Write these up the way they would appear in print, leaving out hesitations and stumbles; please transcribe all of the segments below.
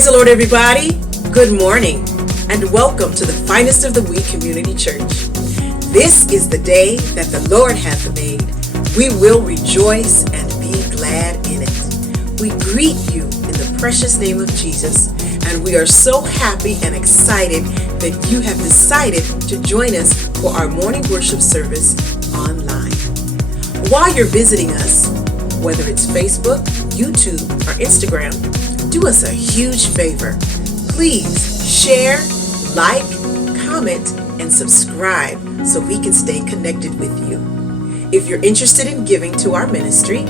Praise the Lord, everybody. Good morning, and welcome to the Finest of the Week Community Church. This is the day that the Lord hath made. We will rejoice and be glad in it. We greet you in the precious name of Jesus, and we are so happy and excited that you have decided to join us for our morning worship service online. While you're visiting us, whether it's Facebook, YouTube, or Instagram, do us a huge favor. Please share, like, comment, and subscribe so we can stay connected with you. If you're interested in giving to our ministry,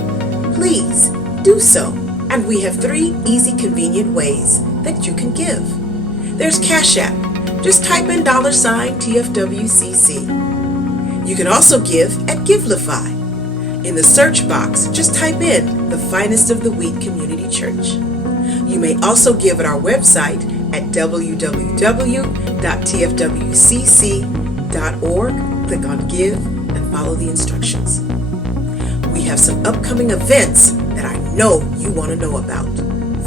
please do so. And we have 3 easy, convenient ways that you can give. There's Cashapp. Just type in $TFWCC. You can also give at Givelify. In the search box, just type in the Finest of the Week Community Church. You may also give at our website at www.tfwcc.org. Click on Give and follow the instructions. We have some upcoming events that I know you want to know about.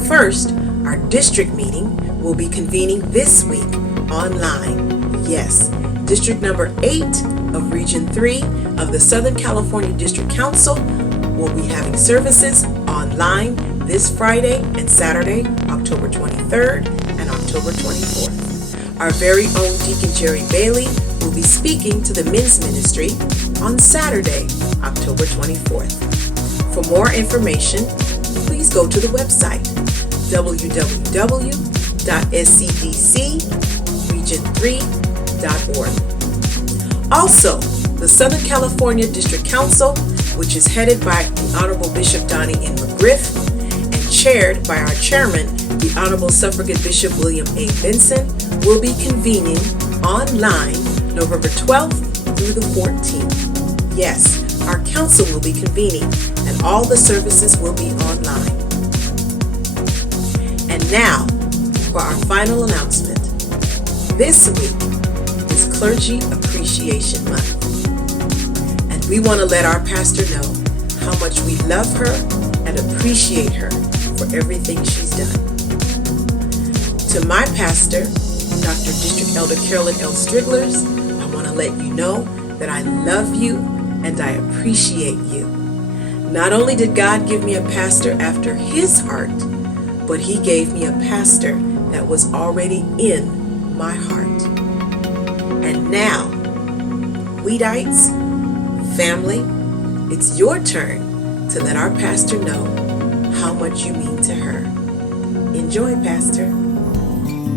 First, our district meeting will be convening this week online. Yes, District number 8 of Region 3 of the Southern California District Council will be having services online this Friday and Saturday, October 23rd and October 24th. Our very own Deacon Jerry Bailey will be speaking to the men's ministry on Saturday, October 24th. For more information, please go to the website www.scdcregion3.org. Also, the Southern California District Council, which is headed by the Honorable Bishop Donnie N. McGriff and chaired by our chairman, the Honorable Suffragan Bishop William A. Benson, will be convening online November 12th through the 14th. Yes, our council will be convening and all the services will be online. And now, for our final announcement. This week is Clergy Appreciation Month. And we want to let our pastor know how much we love her and appreciate her for everything she's done. To my pastor, Dr. District Elder Carolyn L. Striglers, I want to let you know that I love you and I appreciate you. Not only did God give me a pastor after his heart, but he gave me a pastor that was already in my heart. And now, Weedites, family, it's your turn to let our pastor know how much you mean to her. Enjoy, Pastor.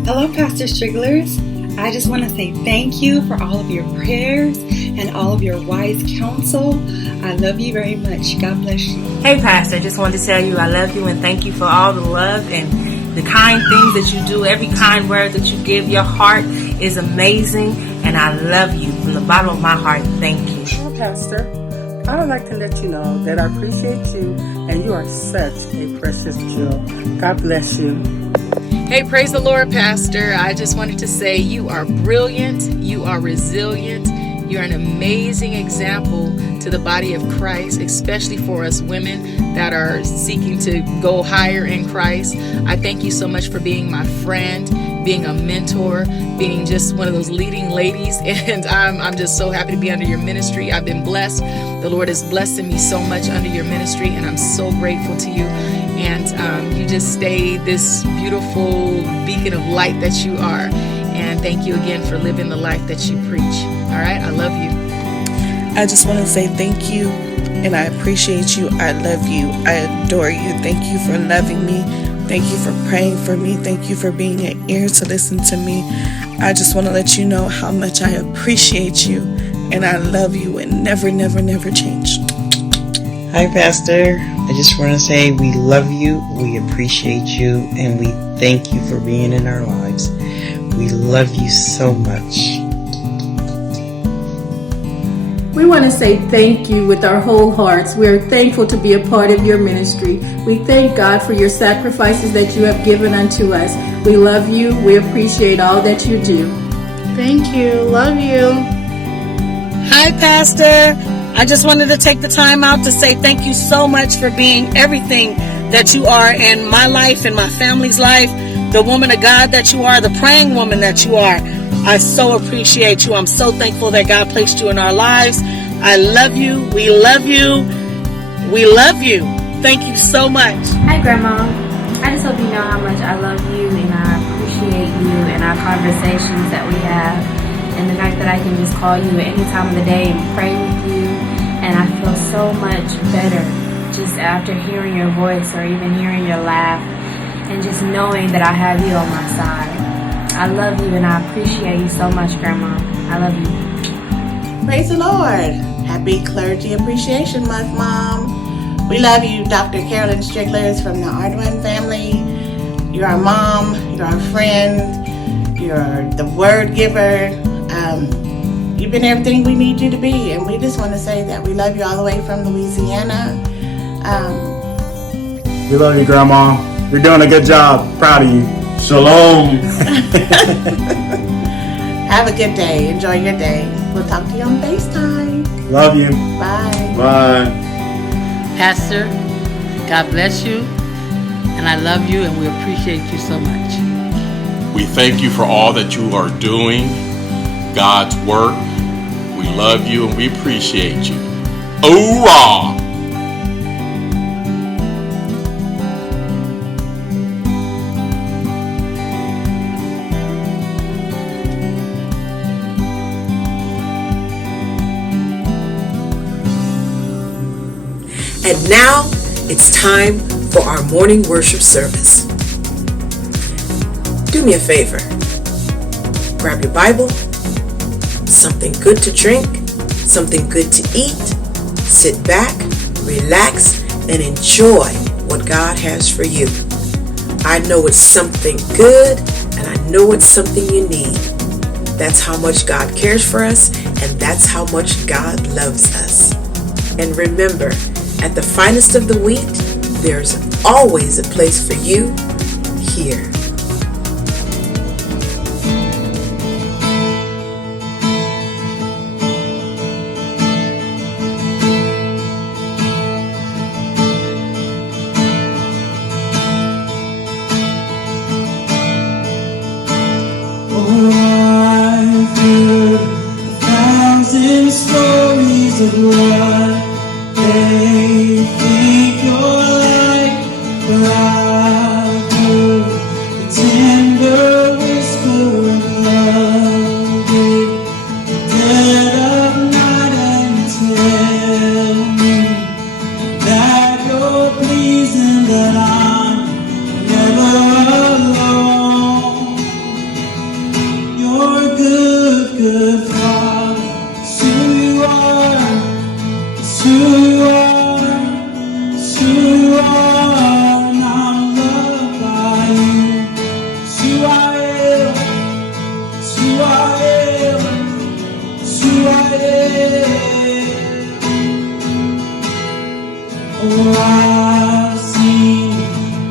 Hello, Pastor Striglers. I just want to say thank you for all of your prayers and all of your wise counsel. I love you very much. God bless you. Hey, Pastor, I just wanted to tell you I love you and thank you for all the love and the kind things that you do. Every kind word that you give. Your heart is amazing, and I love you from the bottom of my heart. Thank you. Hello, Pastor. I would like to let you know that I appreciate you, and you are such a precious jewel. God bless you. Hey, praise the Lord, Pastor. I just wanted to say you are brilliant, you are resilient, you're an amazing example to the body of Christ, especially for us women that are seeking to go higher in Christ. I thank you so much for being my friend, being a mentor, being just one of those leading ladies, and I'm just so happy to be under your ministry. I've been blessed. The Lord is blessing me so much under your ministry, and I'm so grateful to you. And you just stay this beautiful beacon of light that you are. And thank you again for living the life that you preach. All right, I love you. I just want to say thank you, and I appreciate you. I love you. I adore you. Thank you for loving me. Thank you for praying for me. Thank you for being an ear to listen to me. I just want to let you know how much I appreciate you, and I love you, and never, never, never change. Hi, Pastor. I just want to say we love you, we appreciate you, and we thank you for being in our lives. We love you so much. We want to say thank you with our whole hearts. We are thankful to be a part of your ministry. We thank God for your sacrifices that you have given unto us. We love you. We appreciate all that you do. Thank you. Love you. Hi, Pastor. I just wanted to take the time out to say thank you so much for being everything that you are in my life and my family's life. the woman of God that you are, the praying woman that you are. I so appreciate you. I'm so thankful that God placed you in our lives. I love you. We love you. We love you. Thank you so much. Hi, Grandma. I just hope you know how much I love you and I appreciate you and our conversations that we have, and the fact that I can just call you at any time of the day and pray with you, and I feel so much better just after hearing your voice or even hearing your laugh, and just knowing that I have you on my side. I love you and I appreciate you so much, Grandma. I love you. Praise the Lord. Happy Clergy Appreciation Month, Mom. We love you, Dr. Carolyn Striglers from the Arduin family. You're our mom, you're our friend, you're the word giver. You've been everything we need you to be, and we just want to say that we love you all the way from Louisiana. We love you, Grandma. You're doing a good job. Proud of you. Shalom. Have a good day. Enjoy your day. We'll talk to you on FaceTime. Love you. Bye. Bye. Pastor, God bless you, and I love you, and we appreciate you so much. We thank you for all that you are doing, God's work. We love you and we appreciate you. Hoorah! And now it's time for our morning worship service. Do me a favor. Grab your Bible, something good to drink, something good to eat. Sit back, relax, and enjoy what God has for you. I know it's something good, and I know it's something you need. That's how much God cares for us, and that's how much God loves us. And remember, at the finest of the wheat, there's always a place for you here. Oh, I've heard 1,000 stories of what they think you're like, but I've heard the tender whisper of love in the dead of night, and tell me that you're pleasing, that I'm never alone. You're a good, good Father. It's who you are. It's who you are. It's who you are. And I'm loved by you. It's who I am. It's who I am. It's who I am. Oh, I've seen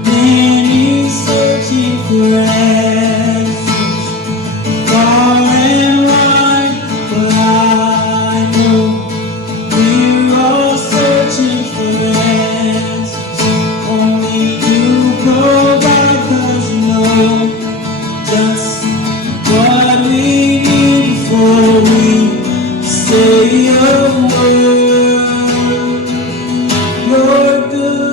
many searching for answers far and wide, but I know we're all searching for answers. Only you provide, 'cause you know just what we need before we say a word. You're good.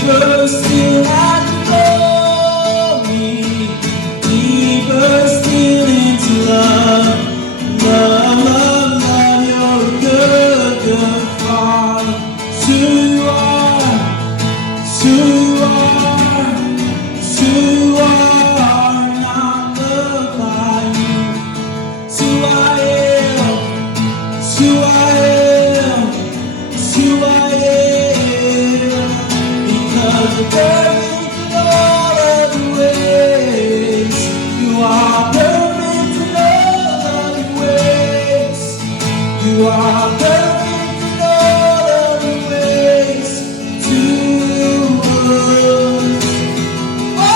deeper still I can go me, deeper still into love. Love, love, love, you're a good, good Father. It's who you are, it's who you are, it's who you are, and I'm loved by you. It's who I am, it's who I am, it's who I am, because you're perfect in all of your ways. You are perfect in all of your ways. You are perfect in all of your ways to us. Oh,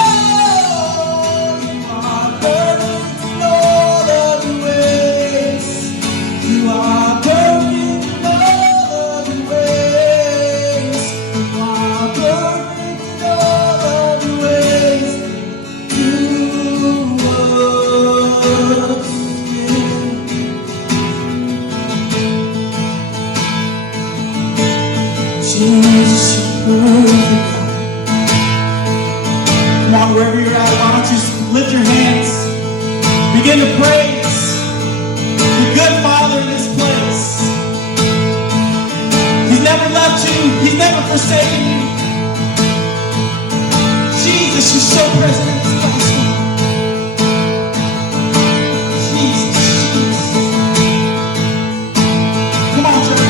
you are perfect in all of your ways. You are perfect in all of your ways. You are perfect in all of your ways to us. Jesus, you're perfect. Come on, wherever you're at, why don't you just lift your hands, begin to praise the good Father in this place. He's never left you, He's never forsaken you. Jesus, you're so present in this place. Jesus, Jesus. Come on, church.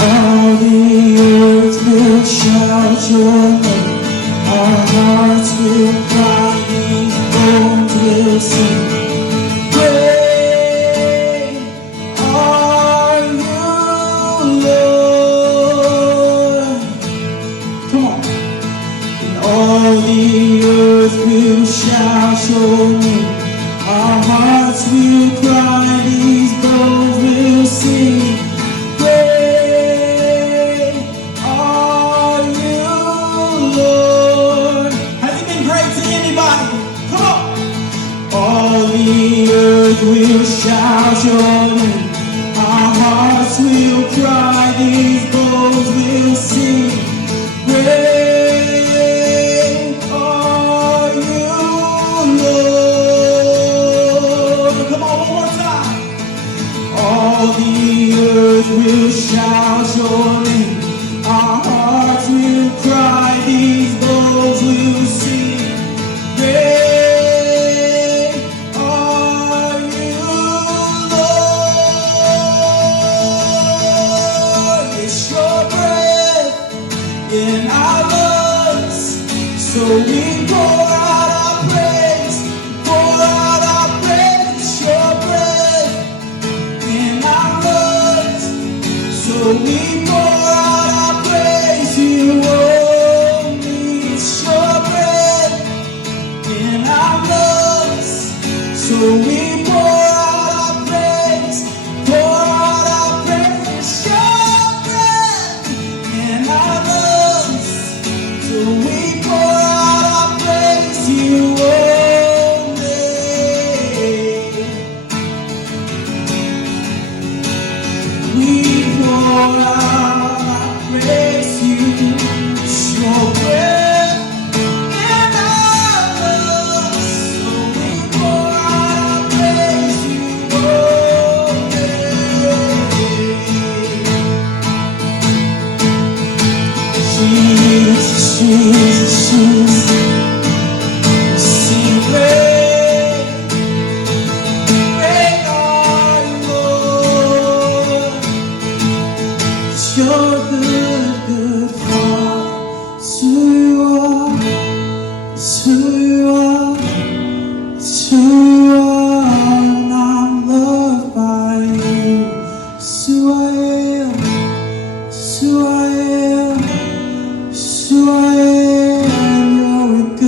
All the earth will shout your name. Our hearts will cry, these bones will sing. Great are you, Lord. Come on. And all the earth will shout your name. Our hearts will cry, these bones will sing. Great are you, Lord. Has He been great to anybody? Come on. All the earth will shout your name. Our hearts will cry, these bones will sing. Great are you, Lord. Come on, one more time. All the earth will shout your name. Our hearts will cry, these bones will sing. Great are you, Lord. It's your breath in our lungs, so we pour out our praise, pour out our praise. It's your breath in our lungs, so we pour out our praise to you only. It's your breath in our lungs, so we pour out our praise, pour out our praise. It's your breath in our lungs, so we pour out our praise to you only. We pour out our praise to you. It's your breath in our lungs, so we pour out our praise to you only. Jesus, Jesus, Jesus. We sing great, great are you, Lord. It's your good, good Father. It's who you are, it's who you are, it's who you are, and I'm loved by you. It's who I am, it's who I am, it's who I am. You're a good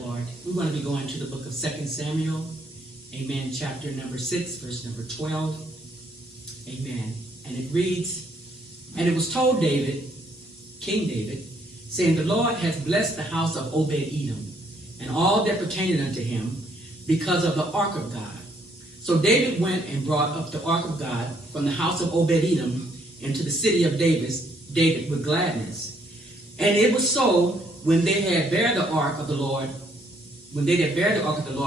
Lord. We're going to be going to the book of 2 Samuel, amen, chapter number 6, verse number 12, amen. And it reads, "And it was told David, King David, saying, the Lord hath blessed the house of Obed-Edom, and all that pertained unto him, because of the ark of God. So David went and brought up the ark of God from the house of Obed-Edom into the city of David with gladness. And it was so, when they that bare the ark of the Lord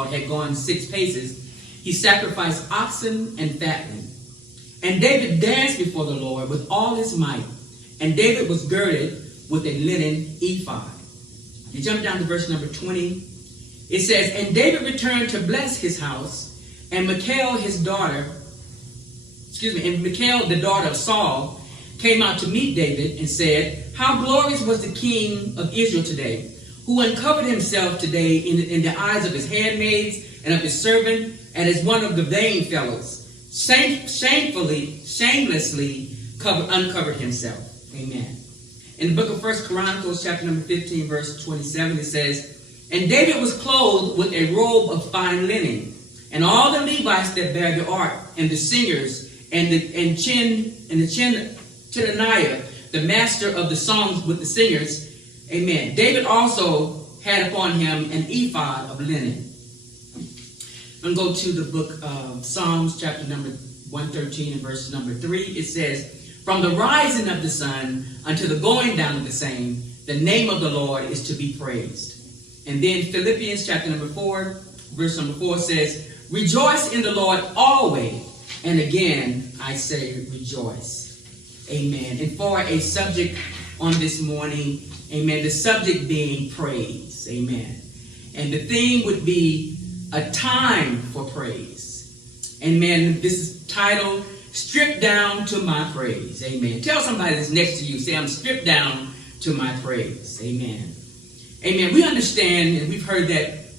had gone 6 paces, he sacrificed oxen and fatling. And David danced before the Lord with all his might. And David was girded with a linen ephod." You jump down to verse number 20. It says, "And David returned to bless his house, and Michal the daughter of Saul, came out to meet David and said, How glorious was the king of Israel today, who uncovered himself today in the eyes of his handmaids and of his servant, and as one of the vain fellows, shamelessly uncovered himself." Amen. In the book of 1 Chronicles, chapter number 15, verse 27, it says, "And David was clothed with a robe of fine linen, and all the Levites that bare the ark, and the singers, and Chenaniah, the master of the songs with the singers." Amen. David also had upon him an ephod of linen. I'm going to go to the book of Psalms, chapter number 113, and verse number 3. It says, "From the rising of the sun unto the going down of the same, the name of the Lord is to be praised." And then Philippians chapter number 4, verse number 4 says, "Rejoice in the Lord always, and again I say rejoice." Amen. And for a subject on this morning, amen, the subject being praise. Amen. And the theme would be a time for praise. Amen. This is titled, "Stripped Down to My Praise." Amen. Tell somebody that's next to you, say, "I'm stripped down to my praise." Amen. Amen. We understand, and we've heard that,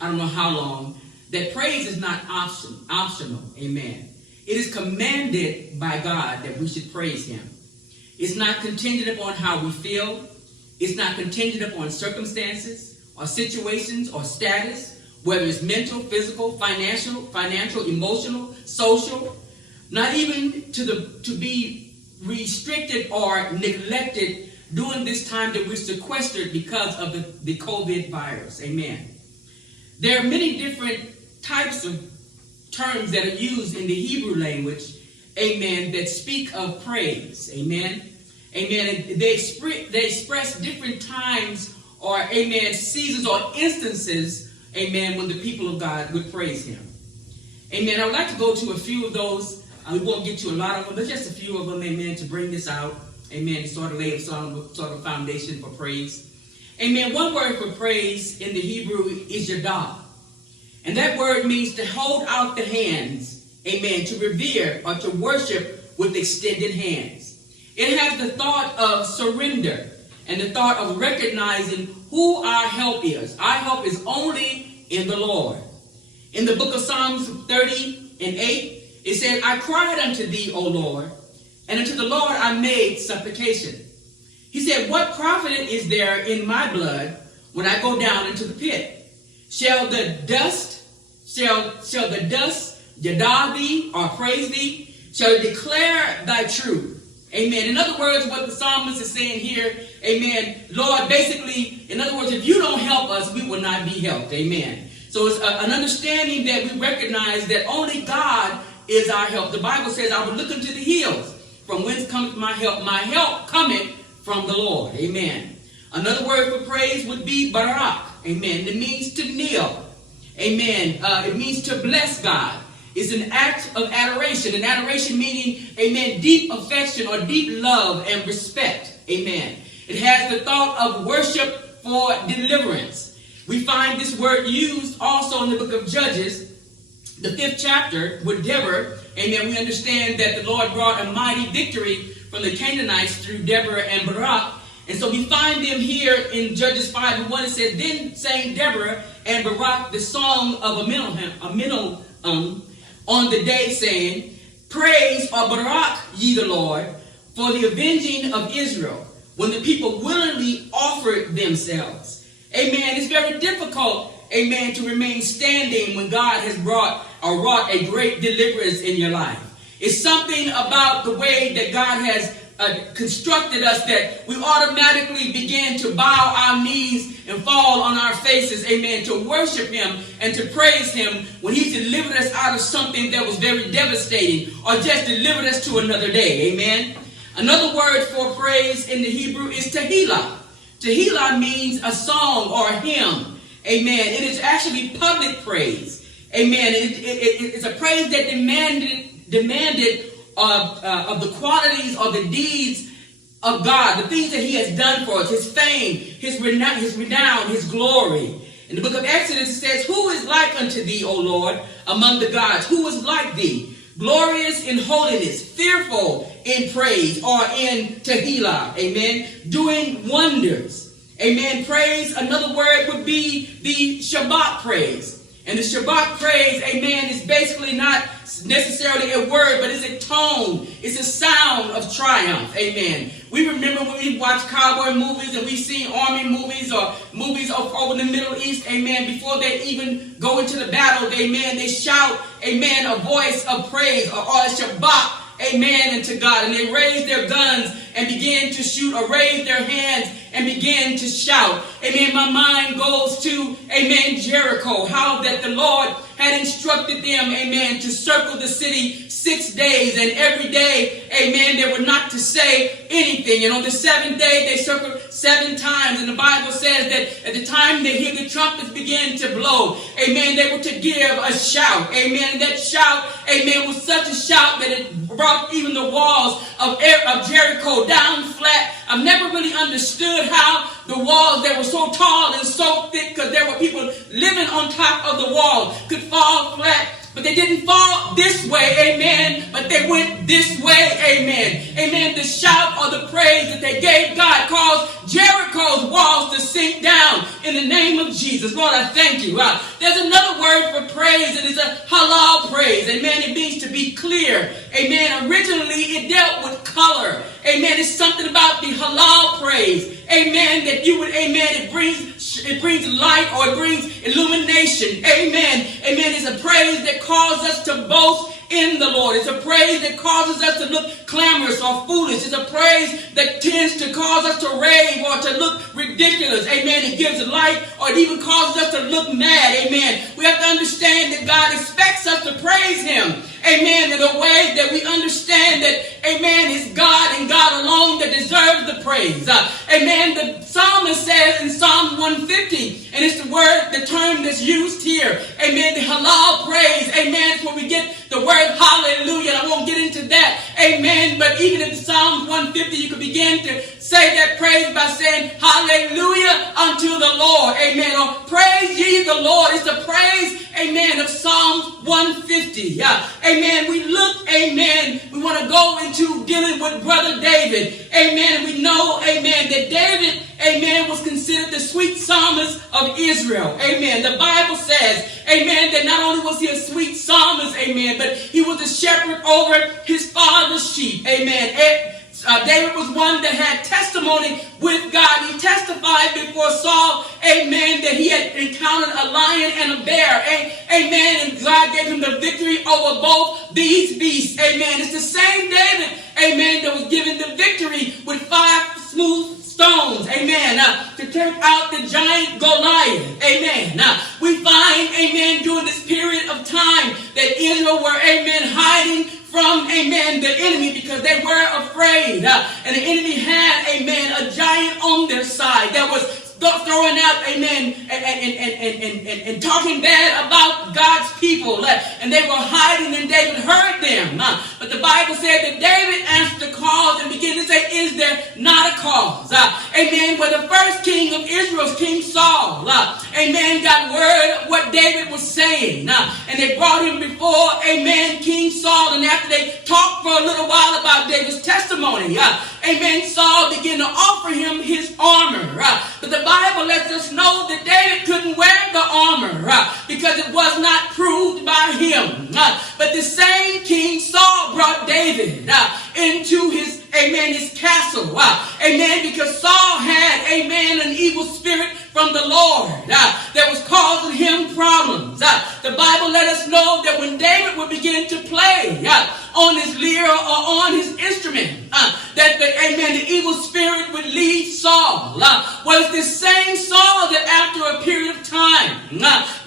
I don't know how long, that praise is not optional. Amen. It is commanded by God that we should praise him. It's not contingent upon how we feel. It's not contingent upon circumstances or situations or status, whether it's mental, physical, financial, emotional, social, not even to be restricted or neglected during this time that we're sequestered because of the COVID virus. Amen. There are many different types of terms that are used in the Hebrew language, amen, that speak of praise. Amen. Amen. And they express different times or, amen, seasons or instances, amen, when the people of God would praise him. Amen. I would like to go to a few of those. We won't get to a lot of them, but just a few of them, amen, to bring this out. Amen. To sort of lay a sort of foundation for praise. Amen. One word for praise in the Hebrew is yadah. And that word means to hold out the hands, amen, to revere or to worship with extended hands. It has the thought of surrender and the thought of recognizing who our help is. Our help is only in the Lord. In the book of Psalms 30:8, it said, "I cried unto thee, O Lord, and unto the Lord I made supplication." He said, "What profit is there in my blood when I go down into the pit? Shall the dust yadah thee or praise thee? Shall it declare thy truth?" Amen. In other words, what the psalmist is saying here, amen, Lord, basically, in other words, if you don't help us, we will not be helped. Amen. So it's an understanding that we recognize that only God is our help. The Bible says, "I will look unto the hills, from whence cometh my help. My help cometh from the Lord." Amen. Another word for praise would be barak. Amen. It means to kneel. Amen. It means to bless God. It's an act of adoration. And adoration meaning, amen, deep affection or deep love and respect. Amen. It has the thought of worship for deliverance. We find this word used also in the book of Judges, the 5th chapter, with Deborah. Amen. We understand that the Lord brought a mighty victory from the Canaanites through Deborah and Barak. And so we find them here in Judges 5:1. It said, "Then sang Deborah and Barak the song of Ahinoam on the day, saying, Praise or Barak ye the Lord for the avenging of Israel, when the people willingly offered themselves." Amen. It's very difficult, amen, to remain standing when God has brought or wrought a great deliverance in your life. It's something about the way that God has constructed us that we automatically begin to bow our knees and fall on our faces, amen, to worship him and to praise him when he delivered us out of something that was very devastating or just delivered us to another day, amen. Another word for praise in the Hebrew is tehillah. Tehillah means a song or a hymn, amen. It is actually public praise, amen. It's a praise that demanded of the qualities or the deeds of God, the things that he has done for us, his fame, his renown, his glory. In the book of Exodus it says, "Who is like unto thee, O Lord, among the gods? Who is like thee? Glorious in holiness, fearful in praise," or in tehillah, amen, doing wonders. Amen. Praise, another word would be the Shabbat praise. And the Shabbat praise, amen, is basically not necessarily a word, but it's a tone. It's a sound of triumph. Amen. We remember when we watch cowboy movies and we see army movies or movies over in the Middle East, amen, before they even go into the battle, amen, they shout, amen, a voice of praise or a Shabbat, amen, unto God. And they raise their guns and begin to shoot or raise their hands and begin to shout. Amen. My mind goes to, amen, Jericho. How that the Lord had instructed them, amen, to circle the city 6 days. And every day, amen, they were not to say anything. And on the seventh day, they circled 7 times. And the Bible says that at the time they hear the trumpets begin to blow, amen, they were to give a shout. Amen. And that shout, amen, was such a shout that it brought even the walls of Jericho down flat. I've never really understood how the walls that were so tall and so thick, because there were people living on top of the wall, could fall flat. But they didn't fall this way, amen, but they went this way, amen. Amen. The shout or the praise that they gave God caused Jericho's walls to sink down in the name of Jesus. Lord, I thank you. There's another word for praise, and it's a halal praise. Amen. It means to be clear. Amen. Originally, it dealt with color. Amen. It's something about the halal praise. Amen. That you would, amen, it brings light or it brings illumination. Amen. Amen. It's a praise that causes us to boast in the Lord. It's a praise that causes us to look clamorous or foolish. It's a praise that tends to cause us to rave or to look ridiculous. Amen. It gives light or it even causes us to look mad. Amen. We have to understand that God expects us to praise him. Amen. In a way that we understand that, amen, it's God and God alone that deserves the praise. Amen. The psalmist says in Psalm 150, and it's the term that's used here. Amen. The halal praise. Amen. It's where we get the word hallelujah. And I won't get into that. Amen. But even in Psalm 150, you could begin to say that praise by saying hallelujah unto the Lord. Amen. Or praise ye the Lord. It's the praise, amen, of Psalms 150. Amen. We look, amen, we want to go into dealing with Brother David. Amen. We know, amen, that David, amen, was considered the sweet psalmist of Israel. Amen. The Bible says, amen, that not only was he a sweet psalmist, amen, but he was a shepherd over his father's sheep. Amen. David was one that had testimony with God. He testified before Saul, amen, that he had encountered a lion and a bear. Amen. And God gave him the victory over both these beasts. Amen. It's the same David, amen, that was given the victory with 5 smooth stones, amen, to take out the giant Goliath, amen. We find, amen, during this period of time that Israel were, amen, hiding from, amen, the enemy because they were afraid. And the enemy had, amen, a giant on their side that was throwing out, amen, and talking bad about God's people. And they were hiding and David heard them. But the Bible said that David answered the cause and began to say, is there not a cause? Amen. Where the first king of Israel, King Saul, amen, got word of what David was saying. And they brought him before, amen, King Saul. And after they talked for a little while about David's testimony, amen, Saul began to offer him his armor. But the Bible lets us know that David couldn't wear the armor because it was not proved by him. But the same King Saul brought David into his, amen, his castle. Amen, because Saul had, amen, an evil spirit from the Lord. on his instrument, that the evil spirit would leave Saul, was this same Saul that after a period of time,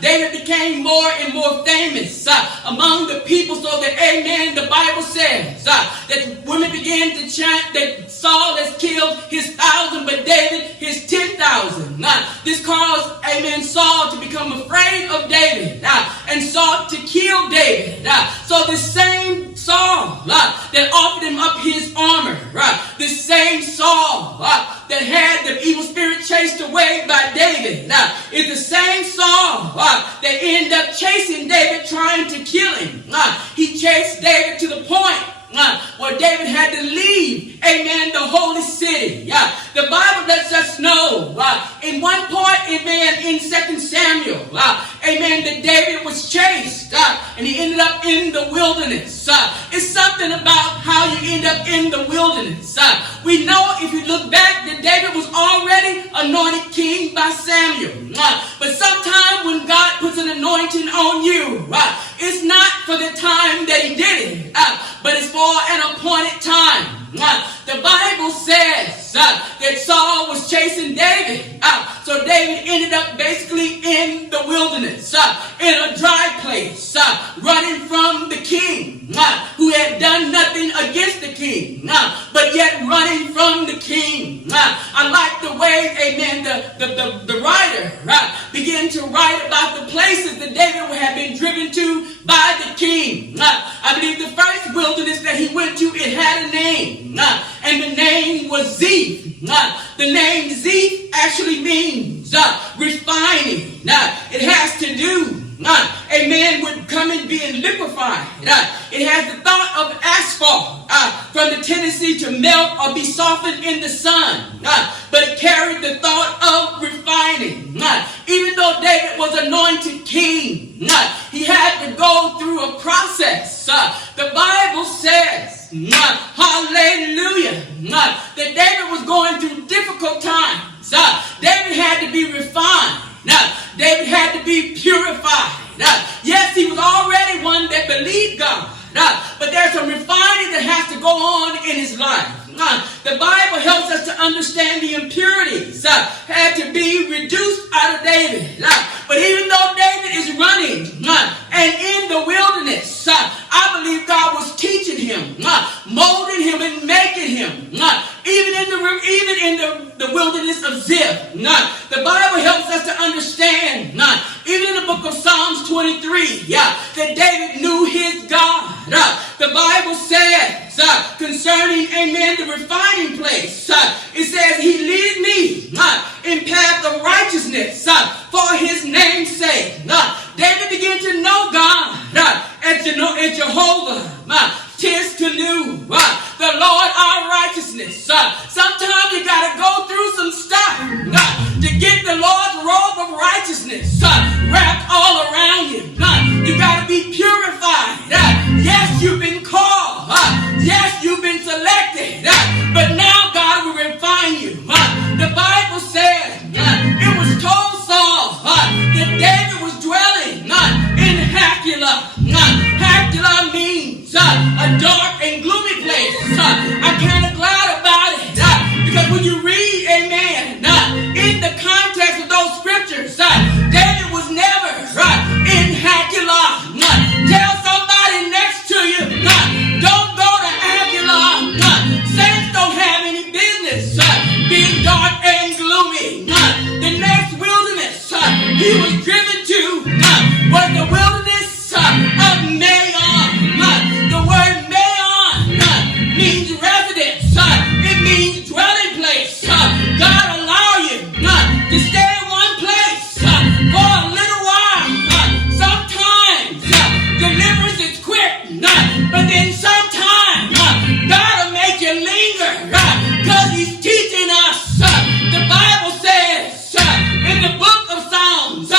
David became more and more famous among the people, so that, amen, the Bible says that women began to chant that Saul has killed his 1,000, but David his 10,000. This caused, amen, Saul to become afraid of David and sought to kill David. So the same Saul that offered him up his armor, the same Saul that had the evil spirit chased away by David, is the same Saul that ended up chasing David, trying to kill him. He chased David to the point where David had to leave, amen, the holy city. The Bible lets us know in one point, amen, in 2 Samuel, amen, that David was chased and he ended up in the wilderness. It's something about how you end up in the wilderness. We know, if you look back, that David was already anointed king by Samuel. But sometimes when God puts an anointing on you, it's not for the time that he did it, but it's for an appointed time. The Bible says that Saul was chasing David. So David ended up basically in the wilderness, in a dry place, running from the king, who had done nothing against the king, but yet running from the king. I like the way, amen, the writer began to write about the places that David had been driven to by the king. I believe the first wilderness that he went to, it had a name, and the name was Ziph. The name Ziph actually means refining. It has to do, amen, with coming being liquefied. It has the thought of asphalt from the tendency to melt or be softened in the sun. But it carried the thought of refining. Even though David was anointed king, he had to go through a process. The Bible says, hallelujah, that David was going through difficult times. David had to be refined. David had to be purified. Yes, he was already one that believed God, but there's some refining that has to go on in his life. The Bible helps us to understand the impurities had to be reduced out of David. But even though David is running and in the wilderness, I believe God was teaching him, molding him and making him, even in the wilderness of Ziph. The Bible helps us to understand, even in the book of Psalms 23, that David knew his God. The Bible says concerning, amen, the refining place, it says he lead me in path of righteousness for his name's sake. David began to know God at Jehovah. Tis to know the Lord our righteousness. Sometimes you got to go through some stuff to get the Lord's robe of righteousness wrapped all around you. You got to be purified. Yes, you've been called. Yes, you've been selected. But now God will refine you. The Bible says it was told Saul that David was dwelling in Hachilah. Hachilah means a dark and gloomy place. I'm kind of glad about it because when you read, amen, in the context of those scriptures, David was never in Hachilah. Tell somebody next to you, don't go to Hachilah. Saints don't have any business being dark and gloomy. The next wilderness he was driven to was the wilderness of Maon. The word Maon means residence. It means dwelling place. God allow you to stay in one place for a little while. Sometimes deliverance is quick, but then sometimes God will make you linger because he's teaching us. The Bible says in the book of Psalms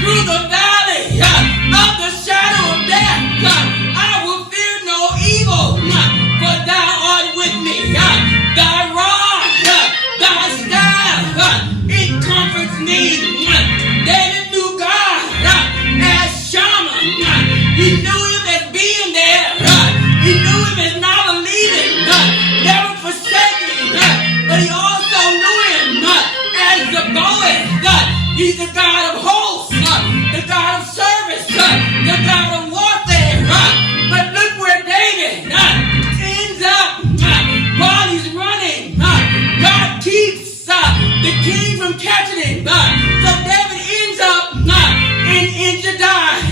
through the valley of the shadow of death, I will fear no evil, for thou art with me. Thy rod, thy staff, it comforts me. David knew God as Shammah. He knew him as being there. He knew him as never leaving, never forsaking. But he also knew him as the Boaz. He's the God of hosts, the God of service, the God of warfare. But look where David ends up while he's running. God keeps the king from catching him. So David ends up in Enjadi.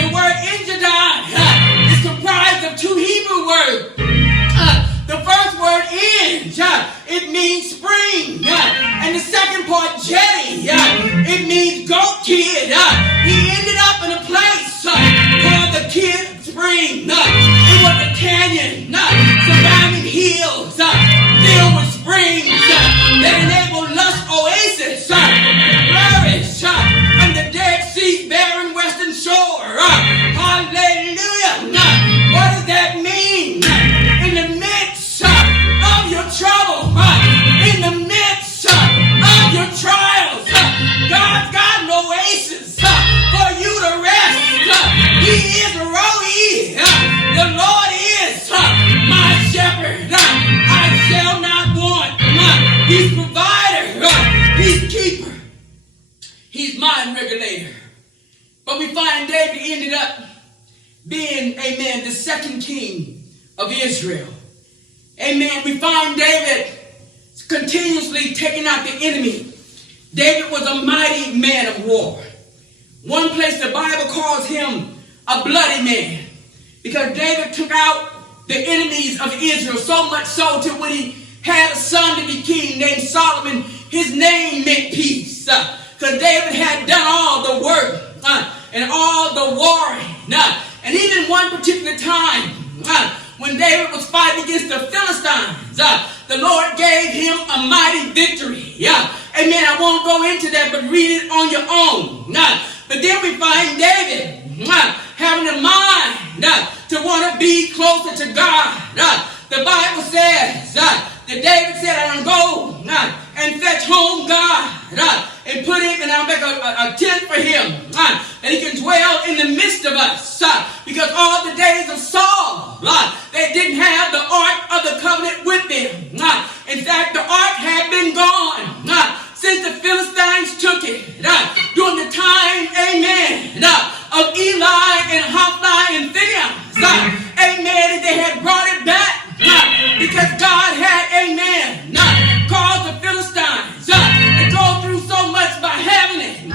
The word Enjadi is comprised of two Hebrew words. The first word Enj, it means spring. And the second part, Jetty, it means goat kid. He ended up in a place called the Kid Spring. It was a canyon, surrounding hills, filled with springs that enabled lush oasis to flourish on the Dead Sea barren western shore. Hallelujah. What does that mean? In the midst of your trouble, in the midst of your trials, God's got an oasis for you to rest. He is Roi. The Lord is my shepherd. I shall not want. He's provider. He's keeper. He's mind regulator. But we find David ended up being, amen, the second king of Israel. Amen. We find David continuously taking out the enemy. David was a mighty man of war. One place the Bible calls him a bloody man, because David took out the enemies of Israel, so much so to when he had a son to be king named Solomon, his name meant peace. Because David had done all the work and all the warring. And even one particular time, when David was fighting against the Philistines, the Lord gave him a mighty victory. Amen. I won't go into that, but read it on your own. But then we find David having a mind to want to be closer to God. The Bible says that David said, I'm going to go and fetch home God and put him, and I'll make a tent for him, and he can dwell in the midst of us. Because all the days of Saul, they didn't have the Ark of the Covenant with them. In fact, the Ark had been gone since the Philistines took it during the time, amen, of Eli and Hophni and Phinehas. Amen, they had brought it back because God had, amen, caused the Philistines to go through so much by having it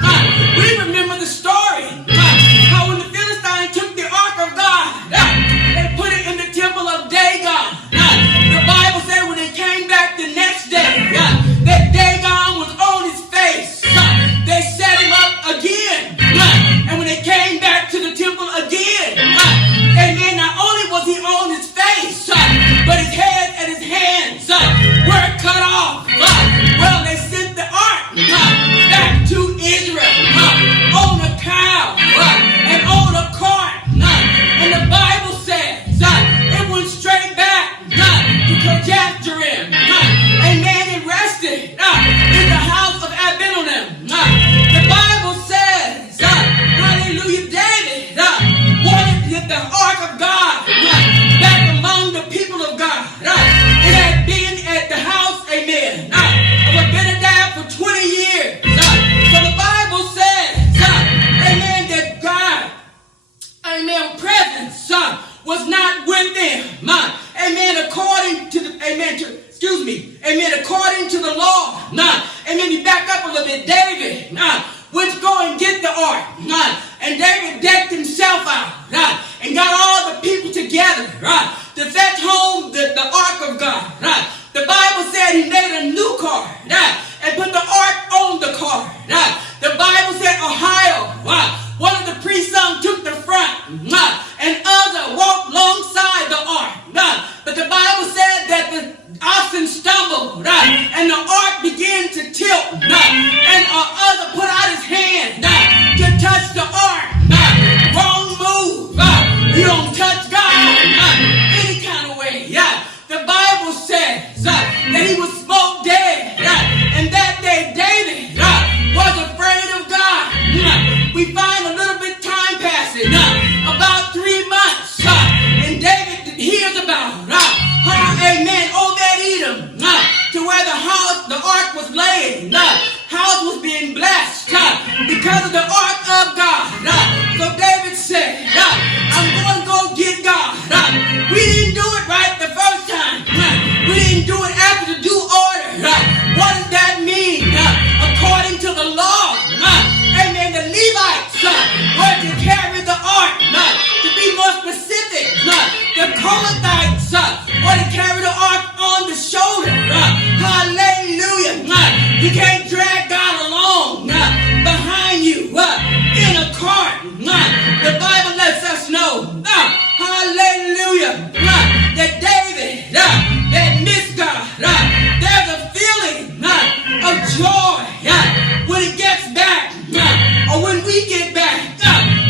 we get back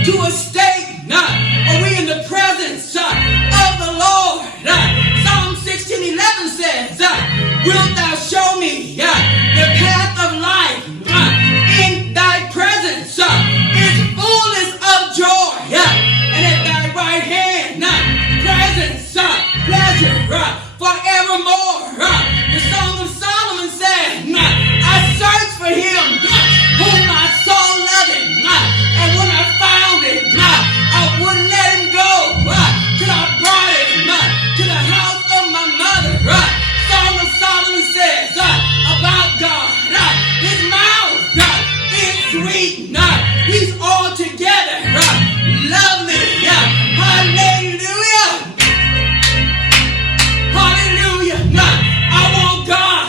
to a state where we in the presence of the Lord. Psalm 16:11 says, wilt thou show me the path of life? In thy presence is fullness of joy, and at thy right hand presence, pleasure forevermore. The Song of Solomon said, I searched for him whom my soul loveth, and when I found it, I wouldn't let him go till I brought him to the house of my mother. Song of Solomon says about God, his mouth is sweet, he's altogether lovely. Hallelujah. Hallelujah. I want God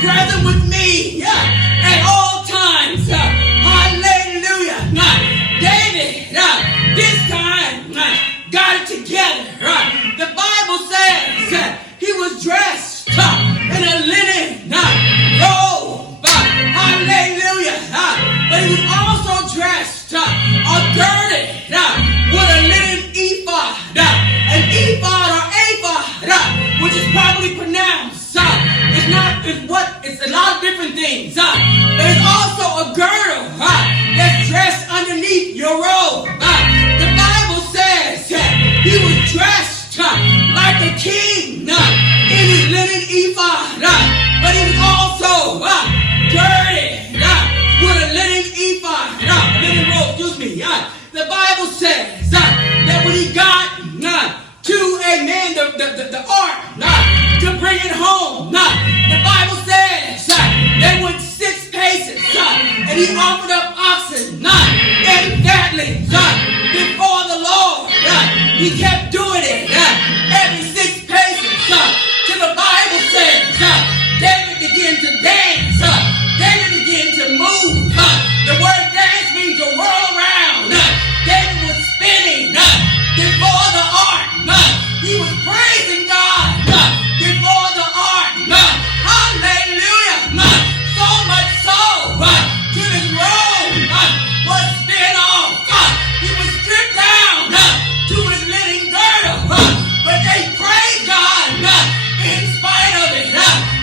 present with me at all times. Hallelujah. David, this time, got it together. The Bible says he was dressed in a linen robe. Hallelujah. But he was also dressed or girded with a linen ephod. An ephod or ephod, which is probably pronounced. It's a lot of different things. But it's also a girdle that's dressed underneath your robe. The Bible says he was dressed like a king in his linen ephod. But he was also girded with a linen ephod, a linen robe, The Bible says that when he got to the ark to bring it home, the Bible says they went 6 paces and he offered up oxen and fatlings before the Lord. He kept doing it every 6 paces till the Bible says David began to dance. David began to move. The word dance means to whirl around. David was spinning before the ark. He was praising God before the ark. Hallelujah. So much so till his robe was spin off. He was stripped down to his linen girdle. But they praised God in spite of it.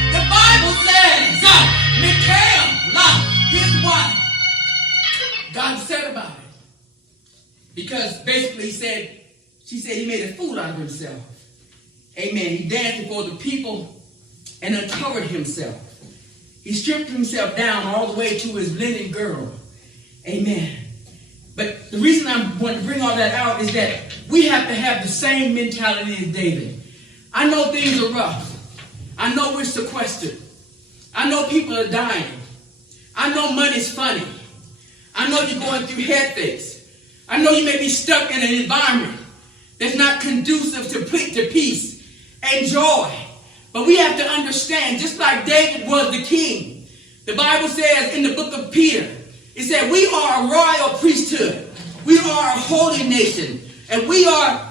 The Bible says Michal, his wife, God said about it. Because basically she said he made a fool out of himself. Amen. He danced before the people and uncovered himself. He stripped himself down all the way to his linen girdle. Amen. But the reason I want to bring all that out is that we have to have the same mentality as David. I know things are rough. I know we're sequestered. I know people are dying. I know money's funny. I know you're going through head fakes. I know you may be stuck in an environment that's not conducive to peace and joy. But we have to understand, just like David was the king, the Bible says in the book of Peter, it said we are a royal priesthood. We are a holy nation. And we are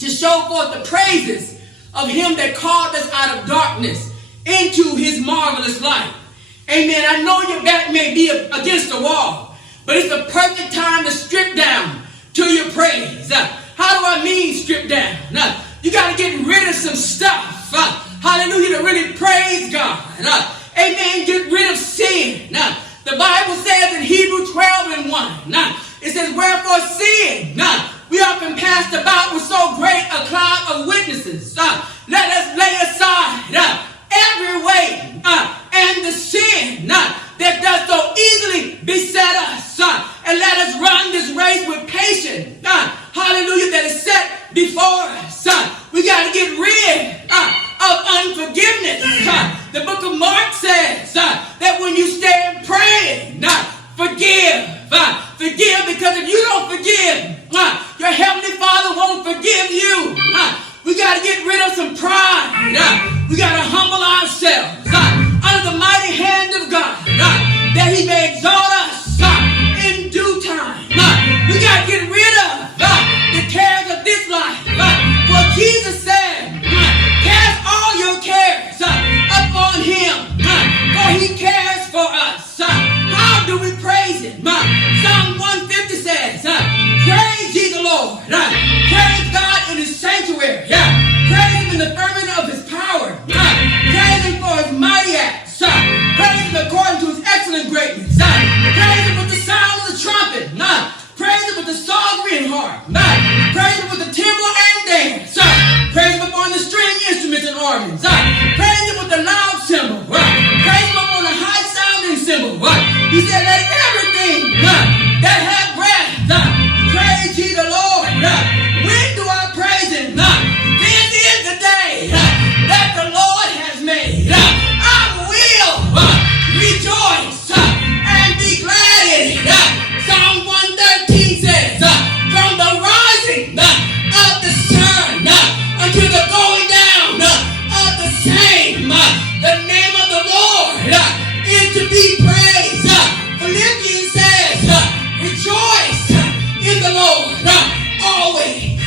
to show forth the praises of him that called us out of darkness into his marvelous light. Amen. I know your back may be against the wall, but it's the perfect time to strip down to your praise. How do I mean strip down? You got to get rid of some stuff. Hallelujah, to really praise God. Amen. Get rid of sin. The Bible says in Hebrews 12:1, it says, wherefore sin, we often passed about with so great a cloud of witnesses. Let us lay aside every weight and the sin that does so easily beset us. And let us run this race with patience. Hallelujah, that is set before us. We got to get rid of unforgiveness. The book of Mark says that when you stand praying, forgive. Forgive, because if you don't forgive, your heavenly Father won't forgive you. We got to get rid of some pride. We got to humble ourselves under the mighty hand of God, that he may exalt us in due time. We got to get rid of the cares of this life. For Jesus said, cast all your cares upon him, for he cares for us. How do we praise him? Psalm 1 harp. Praise him with the timbrel and dance. Praise him upon the string instruments and organs. Praise him with the loud cymbal. Praise him upon the high sounding cymbal. He said, let everything that have breath praise ye the Lord. When do I praise him? This is the day that the Lord has made. I will rejoice and be glad in it. Psalm 113 says, from the rising of the sun until the going down of the same, the name of the Lord is to be praised. Philippians says, rejoice in the Lord always.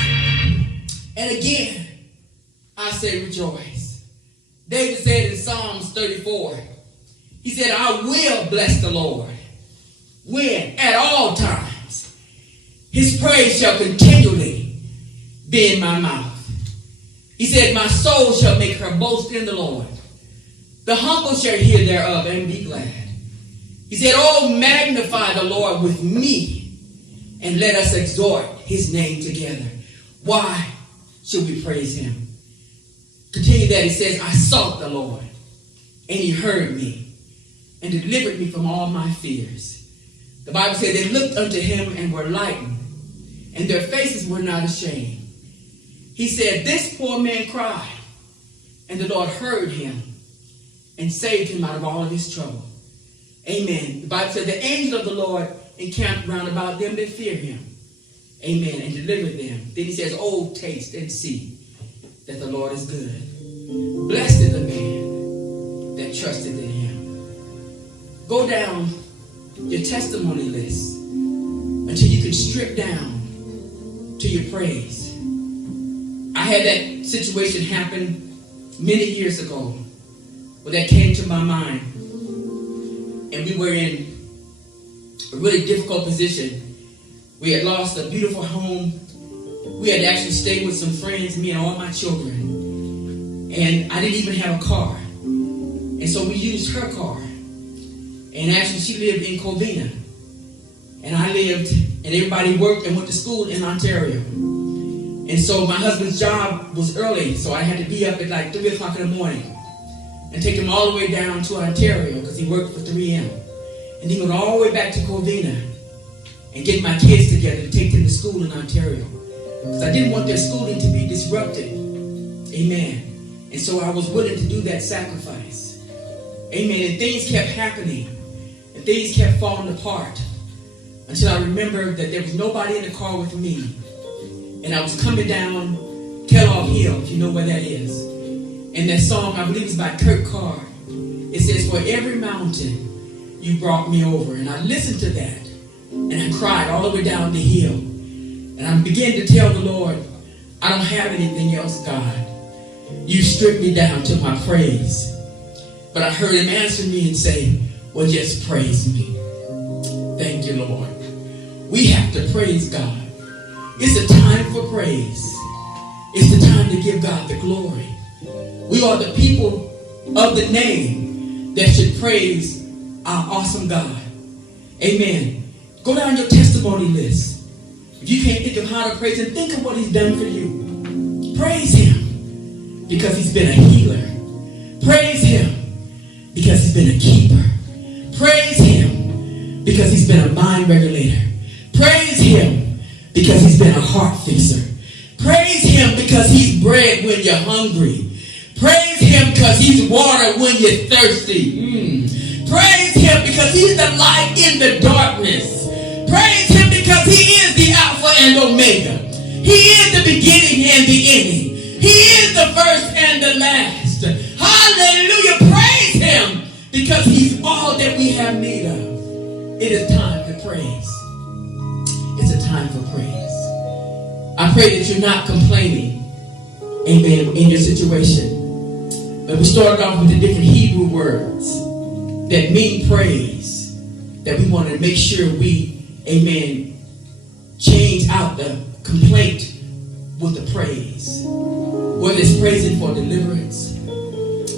And again, I say rejoice. David said in Psalms 34, he said, I will bless the Lord. When? At all times. His praise shall continually be in my mouth. He said, my soul shall make her boast in the Lord. The humble shall hear thereof and be glad. He said, oh, magnify the Lord with me, and let us exhort his name together. Why should we praise him? Continue that. He says, I sought the Lord, and he heard me, and delivered me from all my fears. The Bible said they looked unto him and were lightened, and their faces were not ashamed. He said, this poor man cried, and the Lord heard him and saved him out of all of his trouble. Amen. The Bible said the angels of the Lord encamped round about them that fear him. Amen. And delivered them. Then he says, oh, taste and see that the Lord is good. Blessed is the man that trusted in him. Go down your testimony list until you can strip down to your praise. I had that situation happen many years ago where that came to my mind. And we were in a really difficult position. We had lost a beautiful home. We had actually stayed with some friends, me and all my children. And I didn't even have a car. And so we used her car. And actually she lived in Covina. And I lived, and everybody worked and went to school in Ontario. And so my husband's job was early, so I had to be up at like 3 o'clock in the morning and take him all the way down to Ontario because he worked for 3M. And he went all the way back to Covina and get my kids together to take them to school in Ontario because I didn't want their schooling to be disrupted. Amen. And so I was willing to do that sacrifice. Amen. And things kept happening and things kept falling apart until I remembered that there was nobody in the car with me. And I was coming down Kellogg Hill, if you know where that is. And that song, I believe it's by Kurt Carr. It says, for every mountain you brought me over. And I listened to that. And I cried all the way down the hill. And I began to tell the Lord, I don't have anything else, God. You stripped me down to my praise. But I heard him answer me and say, well, just praise me. Thank you, Lord. We have to praise God. It's a time for praise. It's the time to give God the glory. We are the people of the name that should praise our awesome God. Amen. Go down your testimony list. If you can't think of how to praise him, think of what he's done for you. Praise him because he's been a healer. Praise him because he's been a keeper. Praise him because he's been a mind regulator. Praise him because he's been a heart fixer. Praise him because he's bread when you're hungry. Praise him because he's water when you're thirsty. Praise him because he's the light in the darkness. Praise him because he is the Alpha and Omega. He is the beginning and the ending. He is the first and the last. Hallelujah. Praise him because he's all that we have need of. It is time to praise. It's a time for praise. I pray that you're not complaining, amen, in your situation. But we started off with the different Hebrew words that mean praise, that we want to make sure we, amen, change out the complaint with the praise. Whether it's praising for deliverance,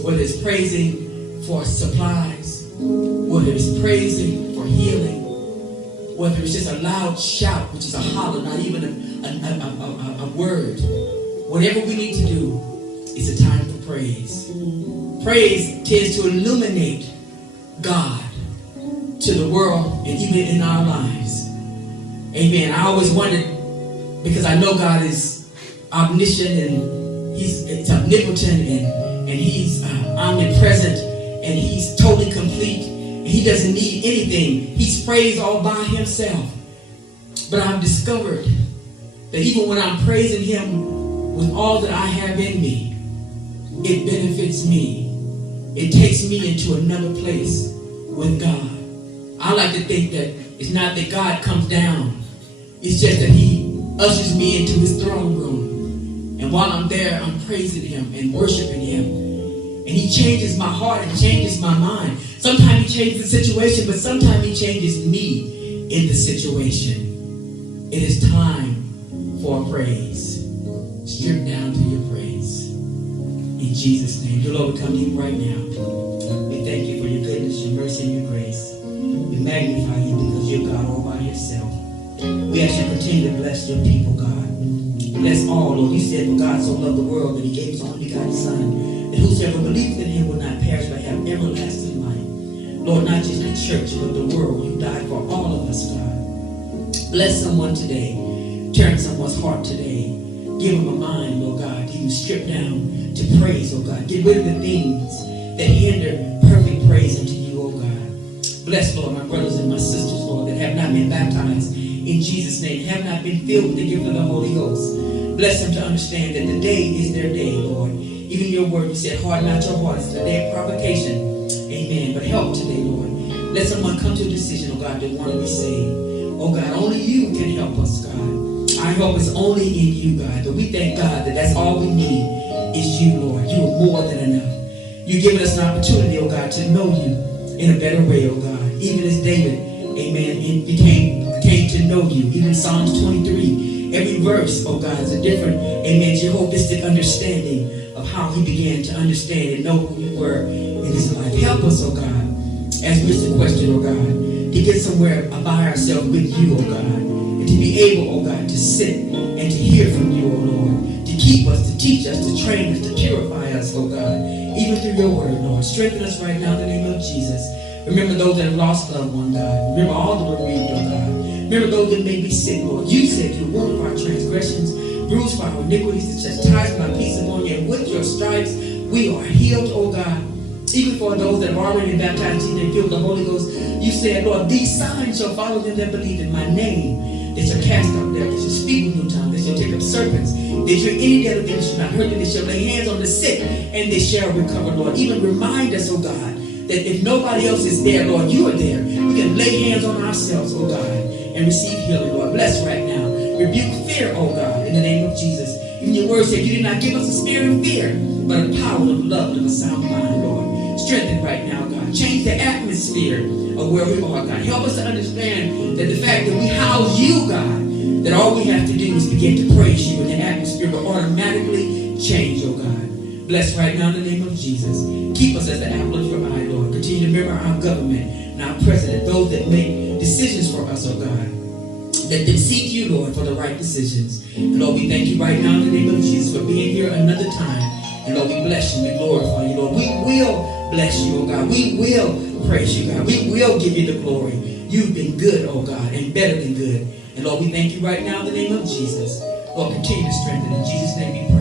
whether it's praising for supplies, whether it's praising for healing, whether it's just a loud shout, which is a holler, not even a word. Whatever we need to do, it's a time for praise. Praise tends to illuminate God to the world and even in our lives. Amen. I always wondered, because I know God is omniscient and He's omnipotent and He's omnipresent and He's totally complete and He doesn't need anything. He's praised all by Himself. But I've discovered that even when I'm praising Him with all that I have in me, it benefits me. It takes me into another place with God. I like to think that it's not that God comes down. It's just that He ushers me into His throne room. And while I'm there, I'm praising Him and worshiping Him. And He changes my heart and changes my mind. Sometimes He changes the situation, but sometimes He changes me in the situation. It is time for a praise. Strip down to your praise. In Jesus' name. Dear Lord, we come to You right now. We thank You for Your goodness, Your mercy, and Your grace. We magnify You because You're God all by Yourself. We ask You to continue to bless Your people, God. Bless all, Lord. You said, for God so loved the world that He gave His only begotten Son, that whosoever believeth in Him will not perish but have everlasting life. Lord, not just the church, but the world. You died for all of us, God. Bless someone today. Turn someone's heart today. Give them a mind, Lord God, to even strip down to praise, oh God. Get rid of the things that hinder perfect praise unto You, oh God. Bless, Lord, my brothers and my sisters, Lord, that have not been baptized in Jesus' name, have not been filled with the gift of the Holy Ghost. Bless them to understand that the day is their day, Lord. Even Your word, You said, harden not your heart. It's the day of provocation. Amen. But help today, Lord. Let someone come to a decision, oh God, that want to be saved. Oh God, only You can help us, God. Our help is only in You, God. But we thank God that that's all we need is You, Lord. You are more than enough. You've given us an opportunity, oh God, to know You in a better way, oh God. Even as David, amen, came to know You. Even Psalms 23, every verse, oh God, is a different, amen, Jehovistic understanding of how he began to understand and know who You were in his life. Help us, oh God, as we sequester, oh God, to get somewhere by ourselves with You, oh God, and to be able, oh God, to sit and to hear from You, oh Lord, to keep us, to teach us, to train us, to purify us, oh God, even through Your word, Lord. Strengthen us right now in the name of Jesus. Remember those that have lost loved one, God. Remember all the bereaved, oh God. Remember those that may be sick, Lord. You said You were wounded for our transgressions, bruised for our iniquities, the chastisement of our peace upon You, and with Your stripes we are healed, oh God. Even for those that have already been baptized in and filled with the Holy Ghost, You said, Lord, these signs shall follow them that believe in My name. They shall cast out devils, they shall speak with new tongues, they shall take up serpents, they shall any deadly thing shall not hurt them, they shall lay hands on the sick, and they shall recover, Lord. Even remind us, oh God, that if nobody else is there, Lord, You are there. We can lay hands on ourselves, oh God, and receive healing, Lord. Bless right now. Rebuke fear, oh God, in the name of Jesus. Even Your word said You did not give us a spirit of fear, but a power of love and a sound mind, Lord. Strengthen right now, God. Change the atmosphere of where we are, God. Help us to understand that the fact that we house You, God, that all we have to do is begin to praise You, and the atmosphere will automatically change, oh God. Bless right now in the name of Jesus. Keep us as the apple of Your eye, Lord. Continue to remember our government and our president, those that make decisions for us, oh God. Let them seek You, Lord, for the right decisions. And Lord, we thank You right now in the name of Jesus for being here another time. And Lord, we bless You, we glorify You, Lord. We will bless You, oh God. We will praise You, God. We will give You the glory. You've been good, oh God, and better than good. And Lord, we thank You right now in the name of Jesus. Lord, continue to strengthen. In Jesus' name we pray.